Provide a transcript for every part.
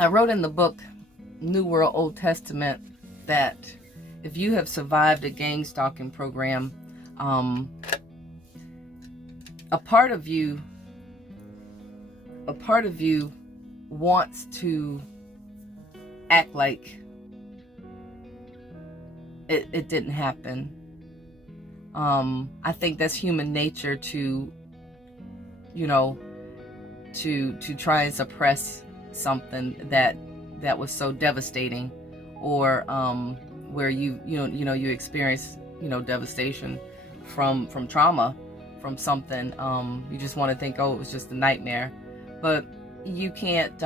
I wrote in the book New World Old Testament that if you have survived a gang stalking program, um, a part of you wants to act like it didn't happen. I think that's human nature to, to try and suppress something that was so devastating, or where you experience devastation from trauma, from something. You just want to think, oh, it was just a nightmare, but you can't.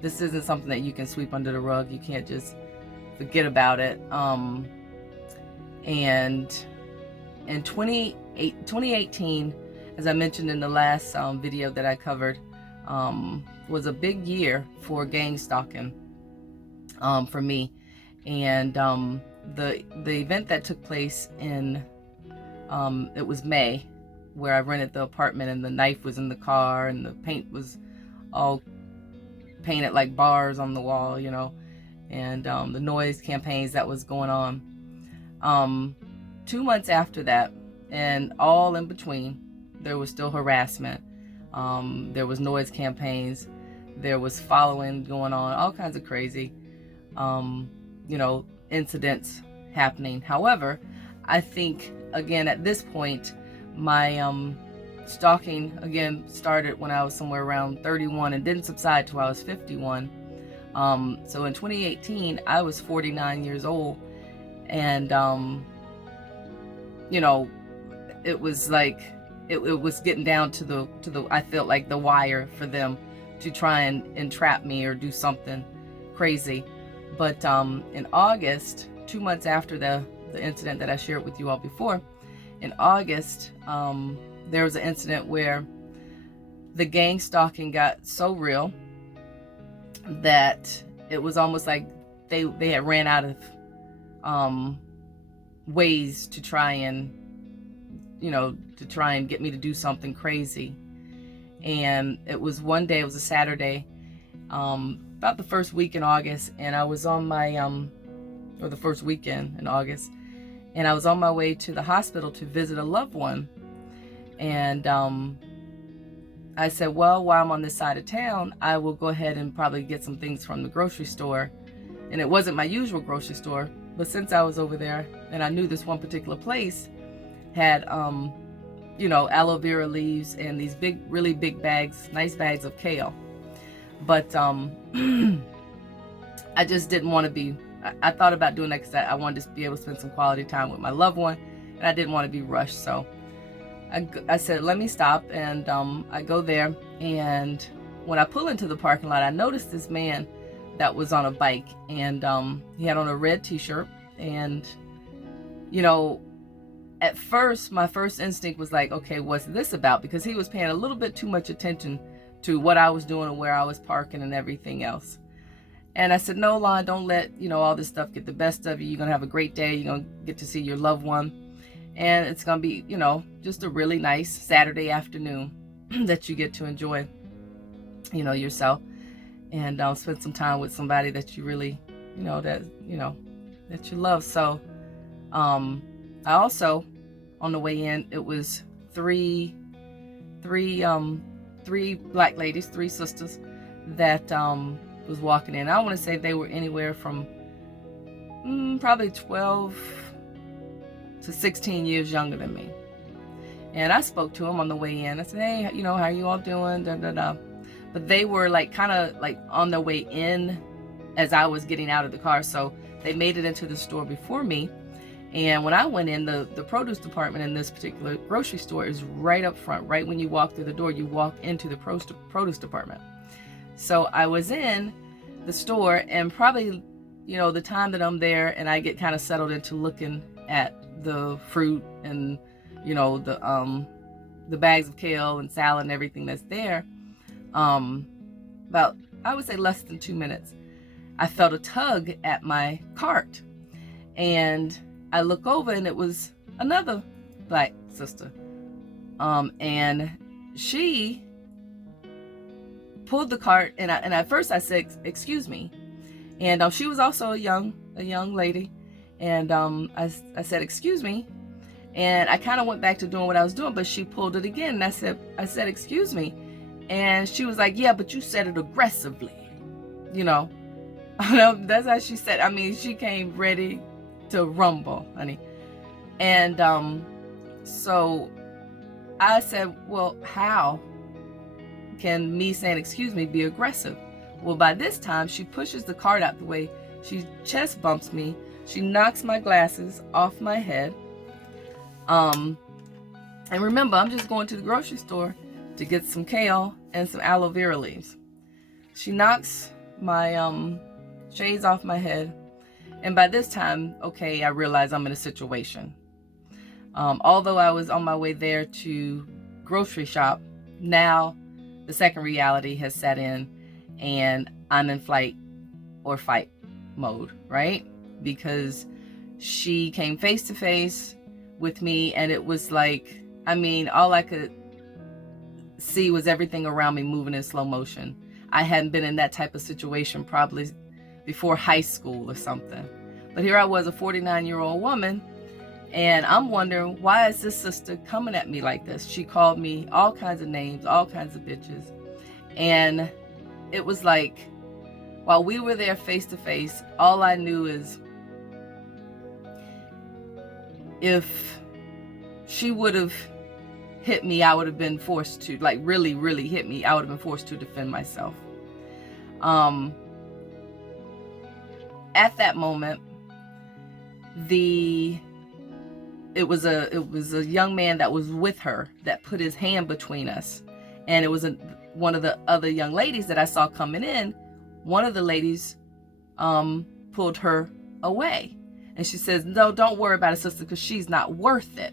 This isn't something that you can sweep under the rug. You can't just forget about it. And in 2018, as I mentioned in the last video that I covered, was a big year for gang stalking for me. And the event that took place in, it was May, where I rented the apartment, and the knife was in the car, and the paint was all painted like bars on the wall, and the noise campaigns that was going on. 2 months after that, and all in between, there was still harassment. There was noise campaigns. There was following going on, all kinds of crazy, incidents happening. However, I think, again, at this point, my stalking, again, started when I was somewhere around 31 and didn't subside till I was 51. So in 2018, I was 49 years old. And, it was like, it was getting down to the, I felt like the wire for them to try and entrap me or do something crazy. But in August, 2 months after the incident that I shared with you all before, in August, there was an incident where the gang stalking got so real that it was almost like they had ran out of ways to try and get me to do something crazy. And it was one day, it was a Saturday, about the first week in August, and I was on my or the first weekend in August, and I was on my way to the hospital to visit a loved one. And I said, well, while I'm on this side of town, I will go ahead and probably get some things from the grocery store. And it wasn't my usual grocery store, but since I was over there and I knew this one particular place had, aloe vera leaves and these big, really big bags, nice bags of kale. But I just didn't want to be, I thought about doing that because I wanted to be able to spend some quality time with my loved one, and I didn't want to be rushed. So I said, let me stop, and I go there, and when I pull into the parking lot, I noticed this man that was on a bike, and he had on a red t-shirt. And at first, my first instinct was like, okay, what's this about? Because he was paying a little bit too much attention to what I was doing and where I was parking and everything else. And I said, no, Lon, don't let all this stuff get the best of you. You're gonna have a great day. You're gonna get to see your loved one, and it's gonna be just a really nice Saturday afternoon that you get to enjoy yourself, and spend some time with somebody that you really that you love. So I also, on the way in, it was three black ladies, three sisters that was walking in. I want to say they were anywhere from probably 12 to 16 years younger than me. And I spoke to them on the way in. I said, hey, how are you all doing? Da, da, da. But they were kind of on their way in as I was getting out of the car. So they made it into the store before me. And when I went in, the produce department in this particular grocery store is right up front. Right when you walk through the door, you walk into the produce department. So I was in the store, and probably, the time that I'm there and I get kind of settled into looking at the fruit and, the bags of kale and salad and everything that's there, about, I would say, less than 2 minutes, I felt a tug at my cart. And I look over, and it was another black sister. And she pulled the cart, and at first I said, "Excuse me," and she was also a young lady, and I said, "Excuse me," and I kind of went back to doing what I was doing, but she pulled it again, and I said, "Excuse me," and she was like, "Yeah, but you said it aggressively," you know. That's how she said. I mean, she came ready to rumble, honey, and so I said, "Well, how can me saying excuse me be aggressive?" Well, by this time, she pushes the cart out the way. She chest bumps me. She knocks my glasses off my head. And remember, I'm just going to the grocery store to get some kale and some aloe vera leaves. She knocks my shades off my head. And by this time, okay, I realize I'm in a situation. Although I was on my way there to grocery shop, now the second reality has set in and I'm in flight or fight mode, right? Because she came face to face with me, and it was like, I mean, all I could see was everything around me moving in slow motion. I hadn't been in that type of situation probably before high school or something. But here I was, a 49-year-old woman, and I'm wondering, why is this sister coming at me like this? She called me all kinds of names, all kinds of bitches. And it was like, while we were there face to face, all I knew is if she would have hit me, I would have been forced to, like, really, really hit me, I would have been forced to defend myself. At that moment, it was a young man that was with her that put his hand between us, and it was one of the other young ladies that I saw coming in. One of the ladies pulled her away, and she says, "No, don't worry about it, sister, because she's not worth it."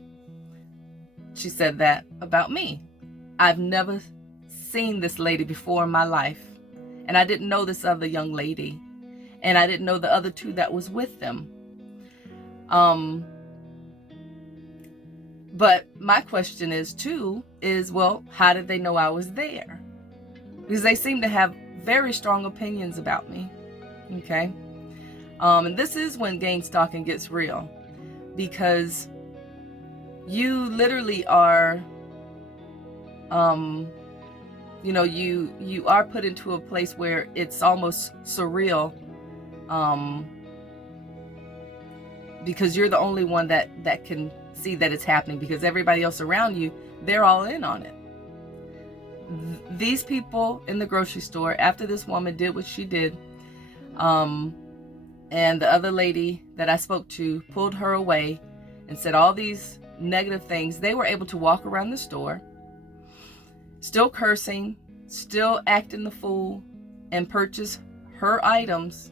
She said that about me. I've never seen this lady before in my life, and I didn't know this other young lady, and I didn't know the other two that was with them. But my question is, well, how did they know I was there? Because they seem to have very strong opinions about me. Okay. And this is when gangstalking gets real, because you literally are, you are put into a place where it's almost surreal, because you're the only one that can see that it's happening, because everybody else around you, they're all in on it. These people in the grocery store, after this woman did what she did, and the other lady that I spoke to pulled her away and said all these negative things, they were able to walk around the store, still cursing, still acting the fool, and purchase her items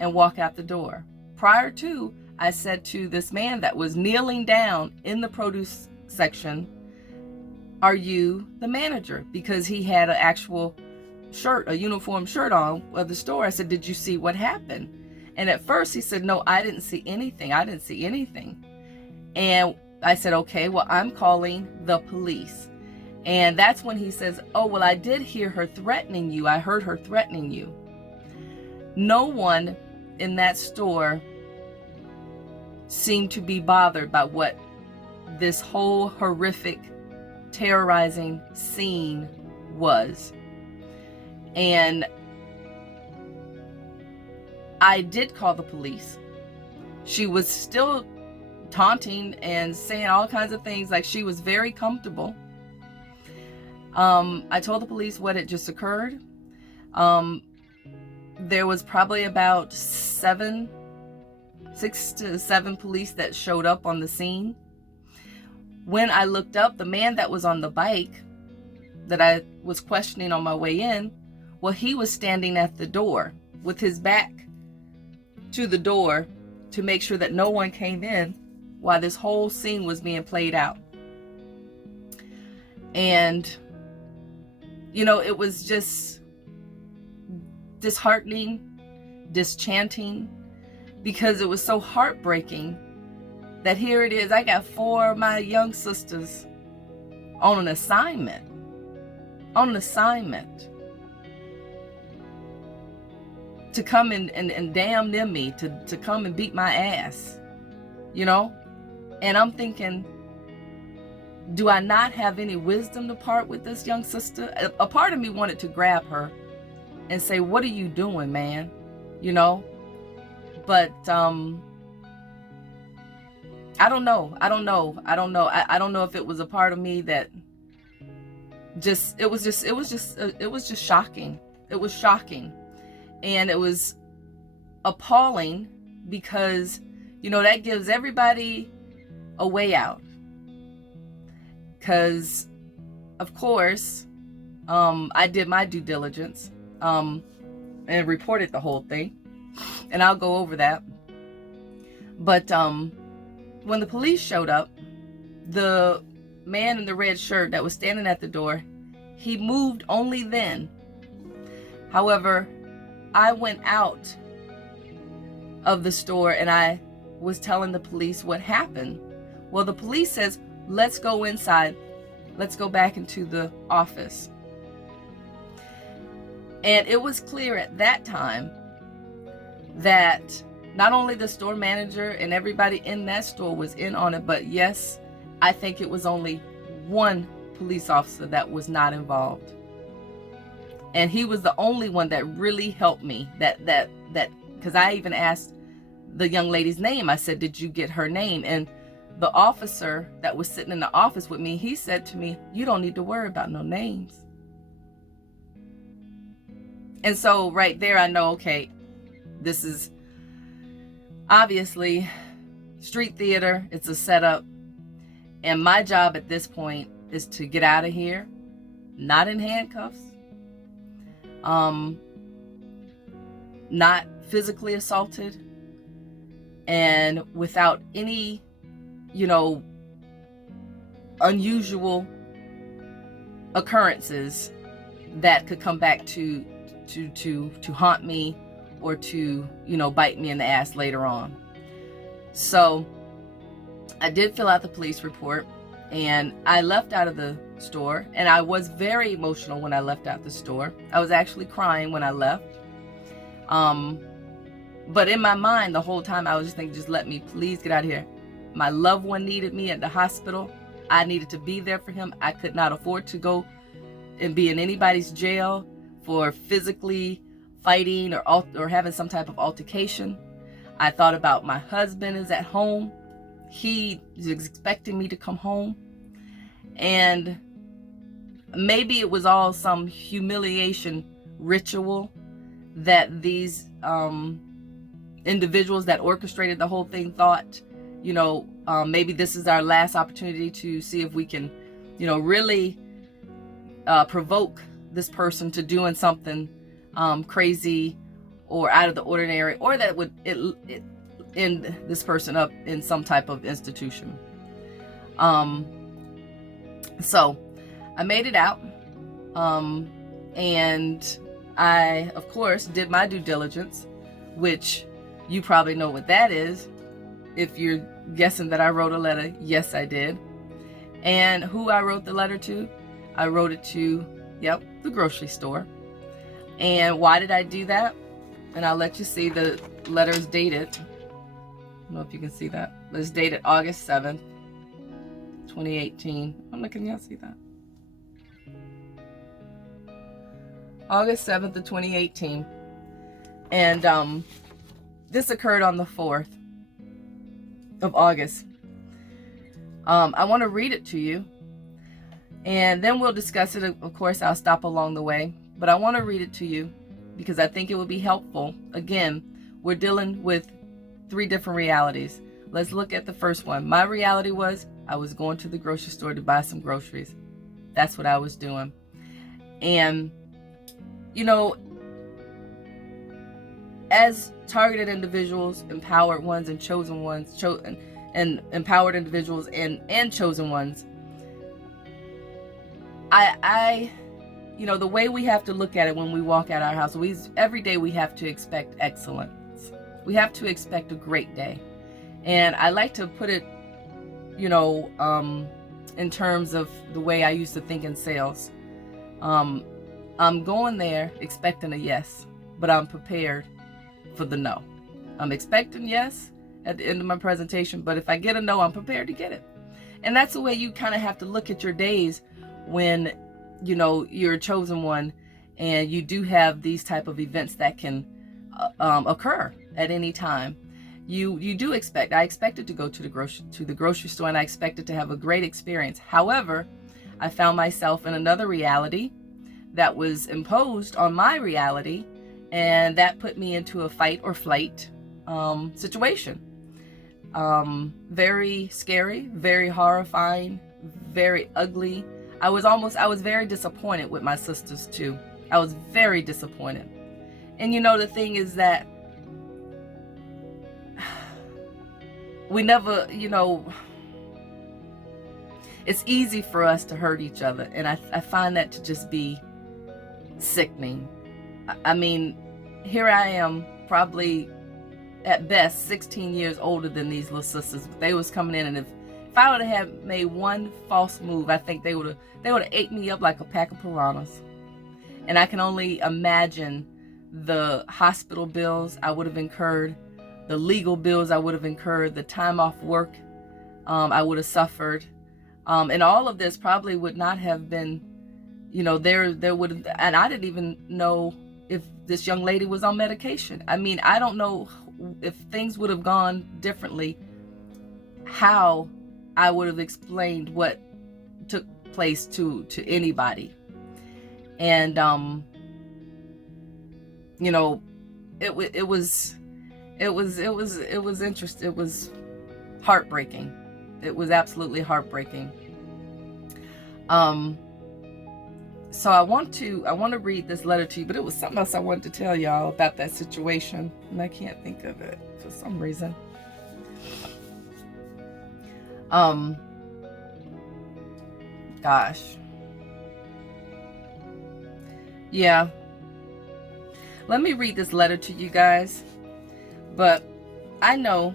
and walk out the door. Prior to, I said to this man that was kneeling down in the produce section, "Are you the manager?" Because he had an actual shirt, a uniform shirt on of the store. I said, "Did you see what happened?" And at first he said, "No, I didn't see anything. I didn't see anything." And I said, "Okay, well, I'm calling the police." And that's when he says, "Oh, well, I did hear her threatening you. I heard her threatening you." No one in that store seemed to be bothered by what this whole horrific, terrorizing scene was. And I did call the police. She was still taunting and saying all kinds of things, like she was very comfortable. I told the police what had just occurred. There was probably about 6 to 7 police that showed up on the scene. When I looked up, the man that was on the bike that I was questioning on my way in, well, he was standing at the door with his back to the door to make sure that no one came in while this whole scene was being played out. And, it was just disheartening, disenchanting, because it was so heartbreaking that here it is, I got 4 of my young sisters on an assignment. to come and damn them me, to come and beat my ass, you know? And I'm thinking, do I not have any wisdom to part with this young sister? A part of me wanted to grab her and say, what are you doing, man? You know? But I don't know. I don't know if it was a part of me that it was just shocking. It was shocking. And it was appalling because, you know, that gives everybody a way out. Because, of course, I did my due diligence and reported the whole thing. And I'll go over that. But when the police showed up, the man in the red shirt that was standing at the door, he moved only then. However, I went out of the store and I was telling the police what happened. Well, the police says, let's go inside. Let's go back into the office. And it was clear at that time that not only the store manager and everybody in that store was in on it, but yes, I think it was only one police officer that was not involved. And he was the only one that really helped me. That because I even asked the young lady's name. I said, did you get her name? And the officer that was sitting in the office with me, he said to me, you don't need to worry about no names. And so right there, I know, okay, this is obviously street theater. It's a setup. And my job at this point is to get out of here, not in handcuffs, not physically assaulted, and without any, you know, unusual occurrences that could come back to haunt me or to, you know, bite me in the ass later on. So I did fill out the police report and I left out of the store, and I was very emotional when I left out the store. I was actually crying when I left. But in my mind the whole time I was just thinking, just let me please get out of here. My loved one needed me at the hospital. I needed to be there for him. I could not afford to go and be in anybody's jail for physically fighting or having some type of altercation. I thought about my husband is at home. He is expecting me to come home. And maybe it was all some humiliation ritual that these individuals that orchestrated the whole thing thought, you know, maybe this is our last opportunity to see if we can, you know, really provoke this person to doing something crazy or out of the ordinary, or that would end this person up in some type of institution. So I made it out, and I, of course, did my due diligence, which you probably know what that is. If you're guessing that I wrote a letter, yes, I did. And who I wrote the letter to? I wrote it to, the grocery store. And why did I do that? And I'll let you see the letter is dated. I don't know if you can see that, but it's dated August 7th, 2018. I'm looking, y'all see that? August 7th of 2018. And this occurred on the 4th of August. I want to read it to you, and then we'll discuss it. Of course, I'll stop along the way, but I want to read it to you because I think it will be helpful. Again, we're dealing with 3 different realities. Let's look at the first one. My reality was I was going to the grocery store to buy some groceries. That's what I was doing. And, you know, as targeted individuals, empowered ones and chosen ones, and empowered individuals and chosen ones, I you know, the way we have to look at it when we walk out our house, every day we have to expect excellence. We have to expect a great day. And I like to put it, you know, in terms of the way I used to think in sales. I'm going there expecting a yes, but I'm prepared for the no. I'm expecting yes at the end of my presentation, but if I get a no, I'm prepared to get it. And that's the way you kind of have to look at your days when, you know, you're a chosen one and you do have these type of events that can occur at any time. You do expect. I expected to go to the grocery store, and I expected to have a great experience. However, I found myself in another reality that was imposed on my reality, and that put me into a fight or flight situation. Very scary, very horrifying, very ugly. I was very disappointed with my sisters too. I was very disappointed. And you know, the thing is that we never, you know, it's easy for us to hurt each other. And I find that to just be sickening. I mean, here I am, probably at best 16 years older than these little sisters. They was coming in, and if I would have made one false move, I think they would have ate me up like a pack of piranhas. And I can only imagine the hospital bills I would have incurred, the legal bills I would have incurred, the time off work I would have suffered. And all of this probably would not have been, you know, there would have, and I didn't even know if this young lady was on medication. I mean, I don't know if things would have gone differently, how I would have explained what took place to anybody. And you know, it was interesting. It was heartbreaking. It was absolutely heartbreaking. So I want to read this letter to you, but it was something else I wanted to tell y'all about that situation, and I can't think of it for some reason. Gosh. Yeah. Let me read this letter to you guys. But I know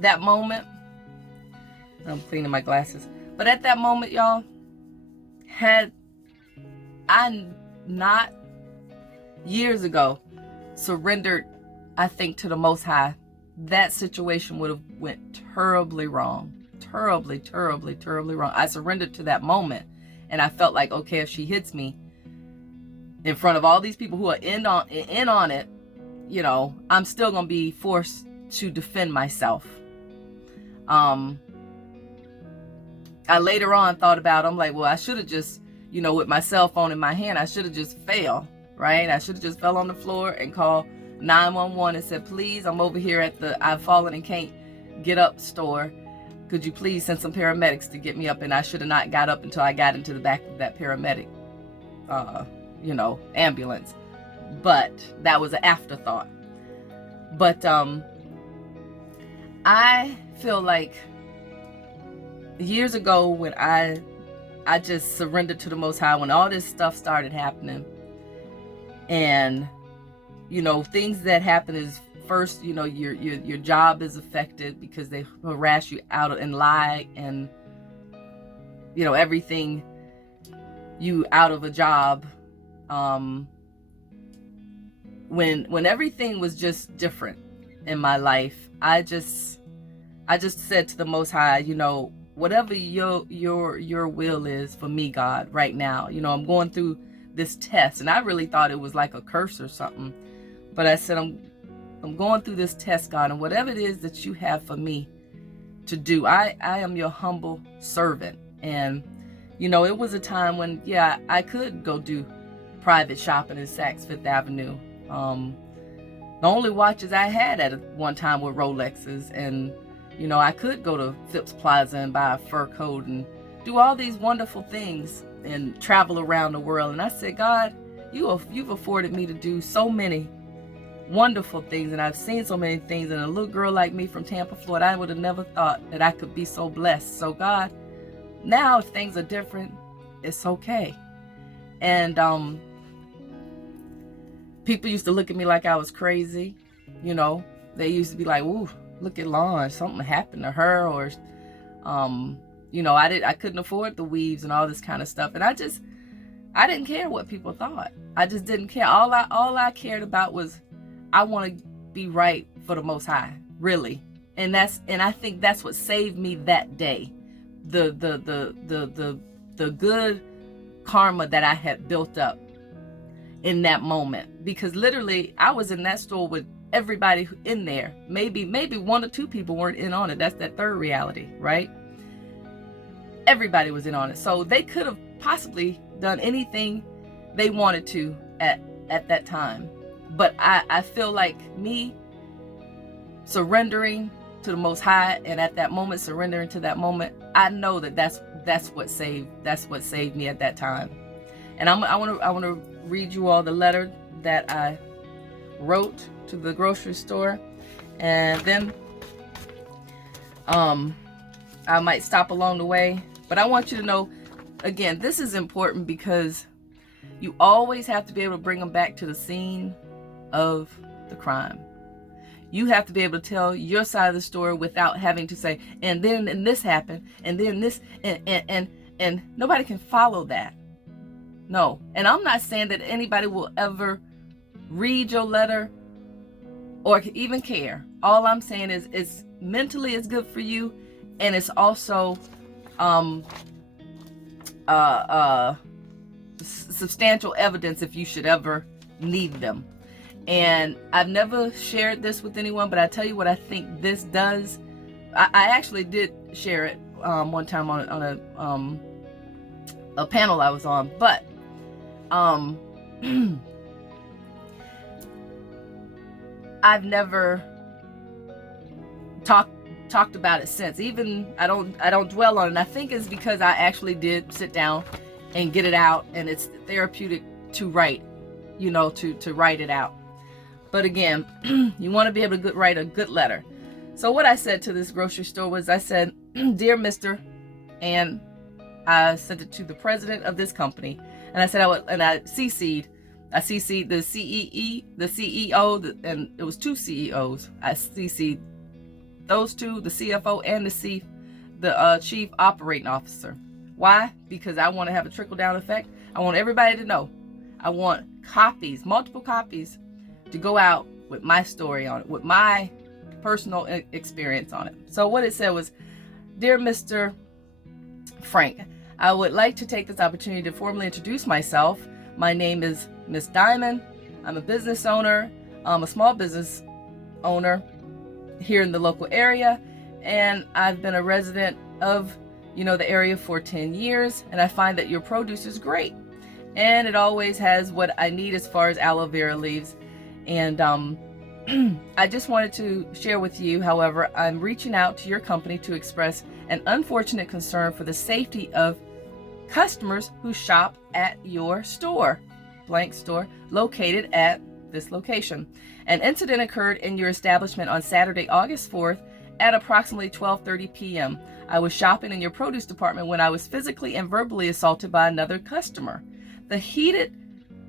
that moment, I'm cleaning my glasses, but at that moment, y'all, had I not years ago surrendered, I think, to the Most High, that situation would have went terribly wrong. Terribly, terribly, terribly wrong. I surrendered to that moment, and I felt like, okay, if she hits me in front of all these people who are in on it, you know, I'm still gonna be forced to defend myself. I later on thought about, I'm like, well, I should have just, you know, with my cell phone in my hand, I should have just fell, right? I should have just fell on the floor and called 911 and said, please, I'm over here at the I've fallen and can't get up store. Could you please send some paramedics to get me up? And I should have not got up until I got into the back of that paramedic, you know, ambulance. But that was an afterthought. But I feel like years ago when I just surrendered to the Most High, when all this stuff started happening, and you know, things that happen is, first, you know, your job is affected because they harass you out and lie, and you know, everything you out of a job. When everything was just different in my life, I just said to the Most High, you know, whatever your will is for me, God, right now. You know, I'm going through this test, and I really thought it was like a curse or something. But I said, I'm going through this test, God, and whatever it is that you have for me to do, I am your humble servant. And you know, it was a time when, yeah, I could go do private shopping in Saks Fifth Avenue. The only watches I had at one time were Rolexes, and you know, I could go to Phipps Plaza and buy a fur coat and do all these wonderful things and travel around the world. And I said, God, you've afforded me to do so many wonderful things, and I've seen so many things. And a little girl like me from Tampa, Florida, I would have never thought that I could be so blessed. So God, now if things are different, it's okay. And people used to look at me like I was crazy. You know, they used to be like, ooh, look at Lauren, something happened to her, or you know, I couldn't afford the weaves and all this kind of stuff. And I didn't care what people thought. I just didn't care. All I cared about was, I want to be right for the Most High, really. And I think that's what saved me that day. The good karma that I had built up in that moment, because literally I was in that store with everybody in there. Maybe one or two people weren't in on it. That's that third reality, right? Everybody was in on it. So they could have possibly done anything they wanted to at that time. But I feel like me surrendering to the Most High, and at that moment surrendering to that moment, I know that's what saved me at that time. And I want to read you all the letter that I wrote to the grocery store, and then I might stop along the way. But I want you to know, again, this is important because you always have to be able to bring them back to the scene of the crime. You have to be able to tell your side of the story without having to say, and this happened, and then this, and nobody can follow that. No. And I'm not saying that anybody will ever read your letter or even care. All I'm saying is it's mentally it's good for you, and it's also substantial evidence if you should ever need them. And I've never shared this with anyone, but I tell you what I think this does. I actually did share it one time on a panel I was on, but I've never talked about it since. Even I don't dwell on it. And I think it's because I actually did sit down and get it out, and it's therapeutic to write, to write it out. But again, you want to be able to write a good letter. So what I said to this grocery store was, I said, "Dear Mr." and I sent it to the president of this company, and I said I CC'd the CEO, and it was two CEOs. I CC'd those two, the CFO and the chief operating officer. Why? Because I want to have a trickle down effect. I want everybody to know. I want copies, multiple copies, to go out with my story on it, with my personal experience on it. So what it said was, "Dear Mr. Frank, I would like to take this opportunity to formally introduce myself. My name is Miss Diamond. I'm a business owner. I'm a small business owner here in the local area, and I've been a resident of the area for 10 years, and I find that your produce is great, and it always has what I need as far as aloe vera leaves. And I just wanted to share with you, however, I'm reaching out to your company to express an unfortunate concern for the safety of customers who shop at your store, blank store, located at this location. An incident occurred in your establishment on Saturday, August 4th at approximately 12:30 p.m. I was shopping in your produce department when I was physically and verbally assaulted by another customer. The heated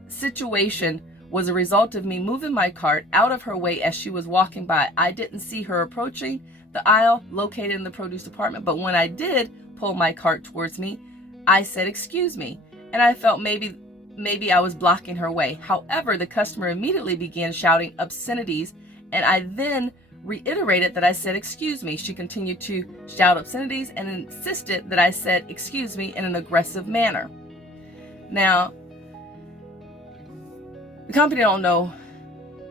situation was a result of me moving my cart out of her way as she was walking by. I didn't see her approaching the aisle located in the produce department, but when I did pull my cart towards me, I said, "Excuse me," and I felt maybe I was blocking her way. However, the customer immediately began shouting obscenities, and I then reiterated that I said, "Excuse me." She continued to shout obscenities and insisted that I said, "Excuse me," in an aggressive manner. Now, the company don't know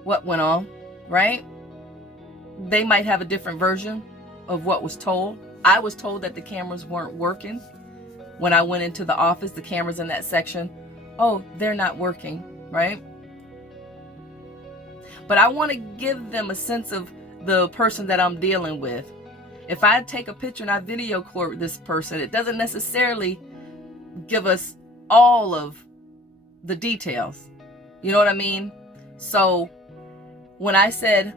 what went on, right? They might have a different version of what was told. I was told that the cameras weren't working. When I went into the office, the cameras in that section, they're not working, right? But I want to give them a sense of the person that I'm dealing with. If I take a picture and I video record this person, it doesn't necessarily give us all of the details. You know what I mean? So when I said,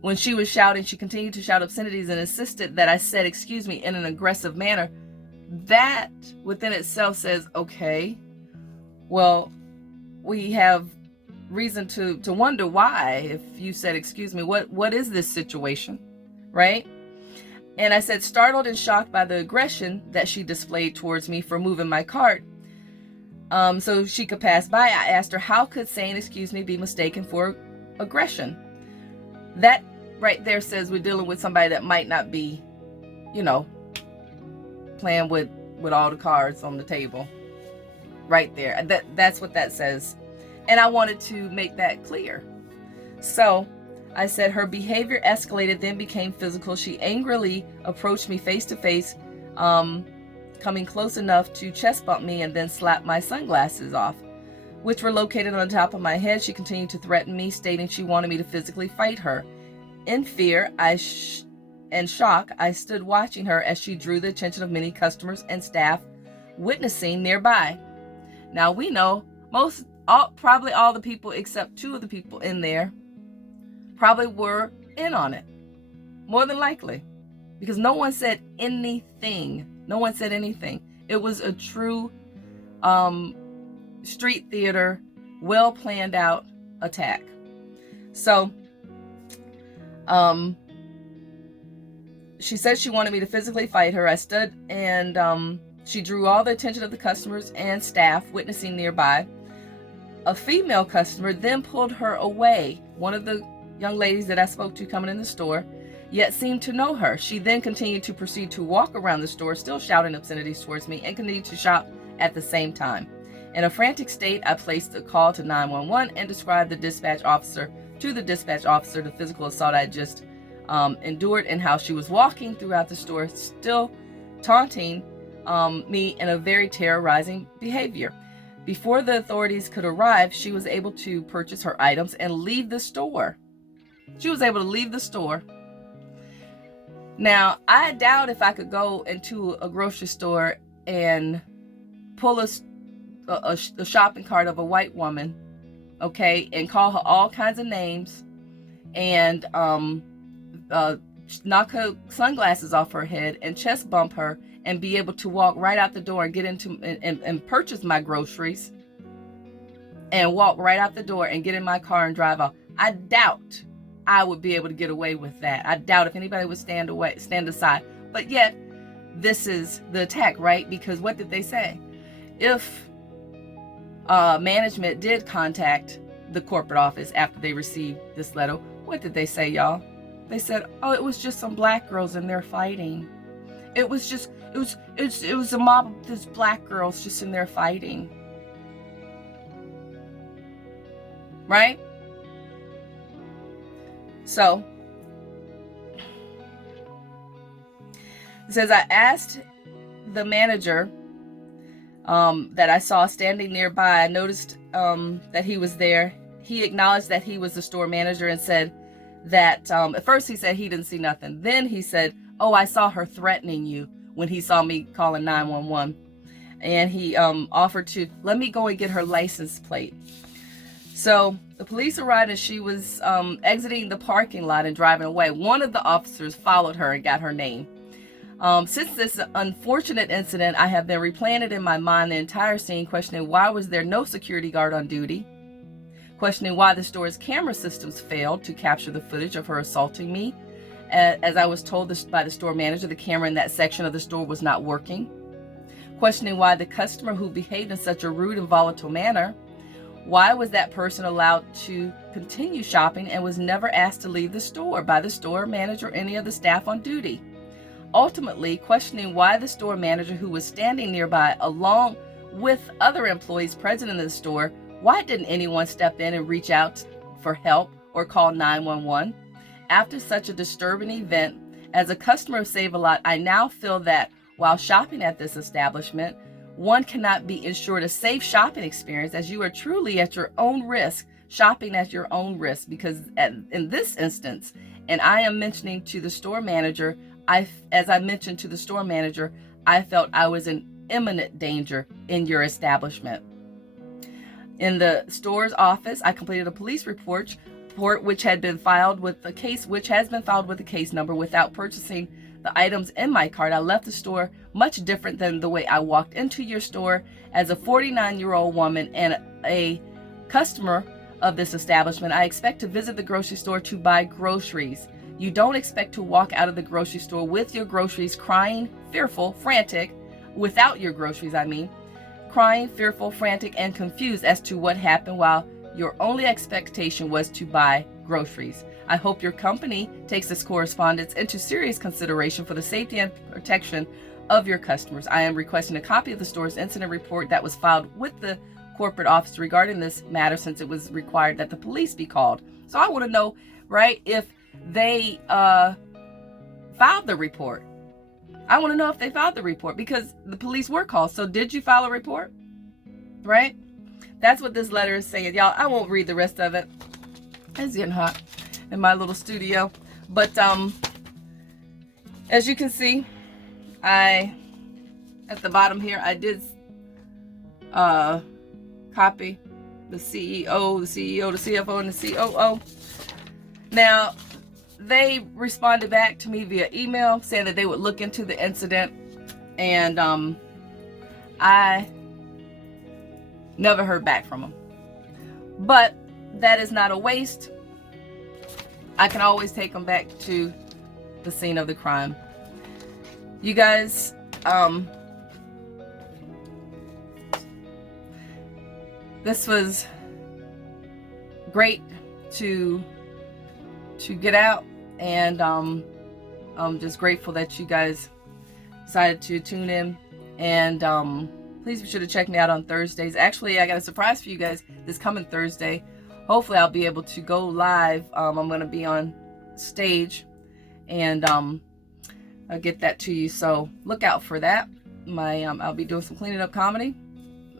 when she was shouting, she continued to shout obscenities and insisted that I said, "Excuse me," in an aggressive manner. That within itself says, okay, well, we have reason to wonder why. If you said, "Excuse me," what is this situation, right? And I said, startled and shocked by the aggression that she displayed towards me for moving my cart so she could pass by, I asked her, how could saying "excuse me" be mistaken for aggression. That right there says we're dealing with somebody that might not be, playing with all the cards on the table. Right there. That's what that says. And I wanted to make that clear. So I said her behavior escalated, then became physical. She angrily approached me face to face, coming close enough to chest bump me and then slap my sunglasses off, which were located on the top of my head. She continued to threaten me, stating she wanted me to physically fight her. In fear and shock, I stood watching her as she drew the attention of many customers and staff witnessing nearby. Now we know probably all the people except 2 of the people in there probably were in on it. More than likely. Because no one said anything. No one said anything. It was a true street theater, well planned out attack. So, she said she wanted me to physically fight her. I stood and she drew all the attention of the customers and staff witnessing nearby. A female customer then pulled her away, one of the young ladies that I spoke to coming in the store, yet seemed to know her. She then continued to proceed to walk around the store, still shouting obscenities towards me, and continued to shop at the same time. In a frantic state, I placed a call to 911 and described to the dispatch officer the physical assault I just endured and how she was walking throughout the store, still taunting me in a very terrorizing behavior. Before the authorities could arrive, she was able to purchase her items and leave the store. She was able to leave the store. Now, I doubt if I could go into a grocery store and pull a shopping cart of a white woman, okay, and call her all kinds of names and knock her sunglasses off her head and chest bump her and be able to walk right out the door and get into and purchase my groceries and walk right out the door and get in my car and drive off. I doubt I would be able to get away with that. I doubt if anybody would stand aside. But yet, this is the attack, right? Because what did they say? If management did contact the corporate office after they received this letter, what did they say, y'all? They said, oh, it was just some black girls and they're fighting. It was a mob of these black girls just in there fighting. Right? So, it says, I asked the manager that I saw standing nearby. I noticed that he was there. He acknowledged that he was the store manager and said that, at first he said he didn't see nothing. Then he said, oh, I saw her threatening you when he saw me calling 911. And he offered to let me go and get her license plate. So the police arrived and she was exiting the parking lot and driving away. One of the officers followed her and got her name. Since this unfortunate incident, I have been replaying it in my mind the entire scene, questioning why was there no security guard on duty, questioning why the store's camera systems failed to capture the footage of her assaulting me. As I was told by the store manager, the camera in that section of the store was not working. Questioning why the customer who behaved in such a rude and volatile manner, why was that person allowed to continue shopping and was never asked to leave the store by the store manager or any of the staff on duty? Ultimately, questioning why the store manager, who was standing nearby along with other employees present in the store, why didn't anyone step in and reach out for help or call 911? After such a disturbing event, as a customer of Save-A-Lot, I now feel that while shopping at this establishment, one cannot be ensured a safe shopping experience, as you are truly at your own risk, shopping at your own risk, because in this instance, and I am mentioning to the store manager, as I mentioned to the store manager, I felt I was in imminent danger in your establishment. In the store's office, I completed a police report which has been filed with a case number without purchasing the items in my cart. I left the store much different than the way I walked into your store. As a 49-year-old woman and a customer of this establishment, I expect to visit the grocery store to buy groceries. You don't expect to walk out of the grocery store with your groceries crying, fearful, frantic, without your groceries, crying, fearful, frantic, and confused as to what happened while your only expectation was to buy groceries. I hope your company takes this correspondence into serious consideration for the safety and protection of your customers. I am requesting a copy of the store's incident report that was filed with the corporate office regarding this matter, since it was required that the police be called. So I want to know, right, if they filed the report. I want to know if they filed the report, because the police were called. So did you file a report? Right? That's what this letter is saying. Y'all, I won't read the rest of it. It's getting hot in my little studio. But as you can see, at the bottom here, I did copy the CEO, the CFO, and the COO. Now, they responded back to me via email saying that they would look into the incident, and I never heard back from them. But that is not a waste. I can always take them back to the scene of the crime. You guys, this was great to get out, and I'm just grateful that you guys decided to tune in. And please be sure to check me out on Thursdays. Actually, I got a surprise for you guys this coming Thursday. Hopefully I'll be able to go live. I'm going to be on stage, and I'll get that to you, so look out for that. I'll be doing some cleaning up comedy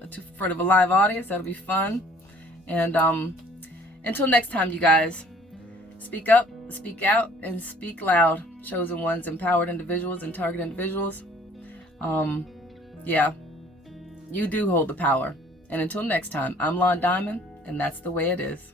in front of a live audience. That'll be fun. And until next time, you guys, speak up, speak out, and speak loud. Chosen ones, empowered individuals, and target individuals. Yeah, you do hold the power. And until next time, I'm Lon Diamond, and that's the way it is.